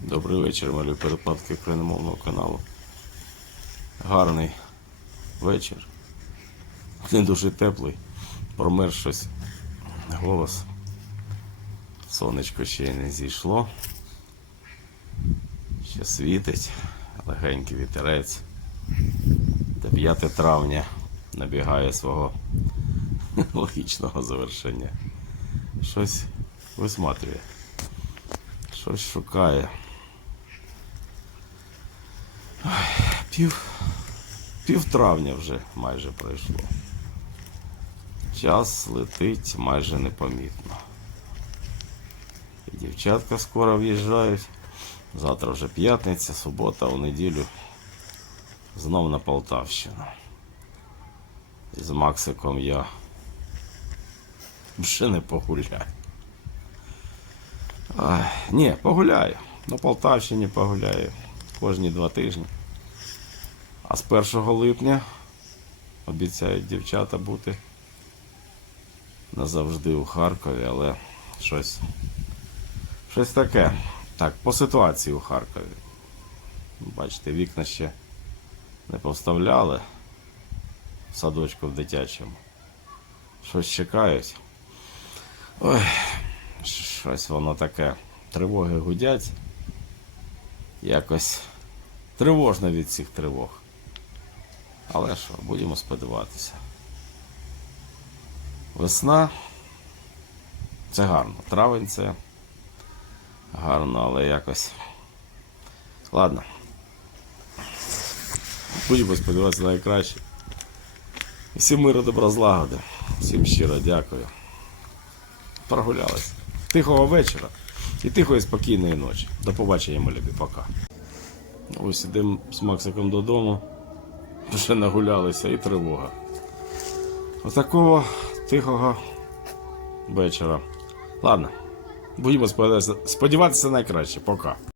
Добрий вечір, малі перепадки україномовного каналу. Гарний вечір. Не дуже теплий. Промер щось. Голос. Сонечко ще й не зійшло. Ще світить. Легенький вітерець. 9 травня набігає свого логічного завершення. Щось висматрює. Щось шукає. Ой, Пів, пів травня вже майже пройшло. Час летить майже непомітно. І дівчатка скоро в'їжджають. Завтра вже п'ятниця, субота, у неділю знов на Полтавщину. І з Максиком я вже не погуляю. Ай, ні, погуляю. На Полтавщині погуляю кожні два тижні. А з 1 липня обіцяють дівчата бути назавжди у Харкові, але щось, щось таке. Так, по ситуації у Харкові. Бачите, вікна ще не повставляли в садочку в дитячому. Щось чекають. Ой, щось воно таке. Тривоги гудять. Якось тривожно від цих тривог. Але що, будемо сподіватися. Весна це гарно. Травень це гарно, але якось. Ладно. Будемо сподіватися на найкраще. Всім миру добра злагоди. Всім щиро дякую. Прогулялись. Тихого вечора і тихої спокійної ночі. До побачення, мої любі. Пока. Ось ідемо з Максиком додому. Вже нагулялися і тривога. Отакого тихого вечора. Ладно, будемо сподіватися, на найкраще. Пока.